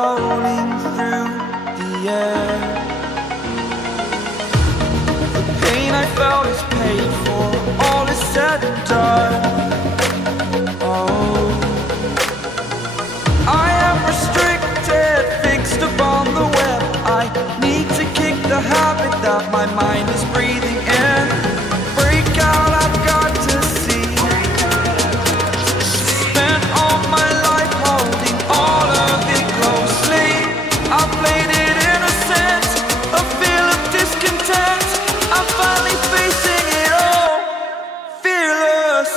floating through the air. The pain I felt is paid for, all is said and done. Oh, I am restricted, fixed upon the web. I need to kick the habit that my mind is breathing in. Break out, I've got to see. Spent all my life holding all of it closely. I played it innocent, a feel of discontent. I'm finally facing it all, fearless.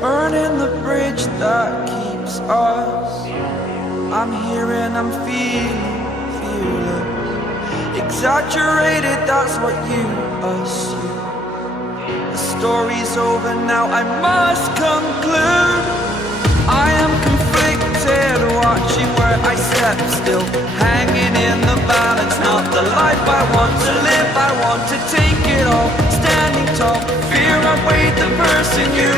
Burning the bridge that keeps us. I'm here and I'm feeling fearless. Exaggerated, that's what you assume. The story's over now, I must conclude. I am conflicted, watching where I step still, hanging in the balance. Not the life I want to live, I want to take it all. Standing tall, fear I weighed the person you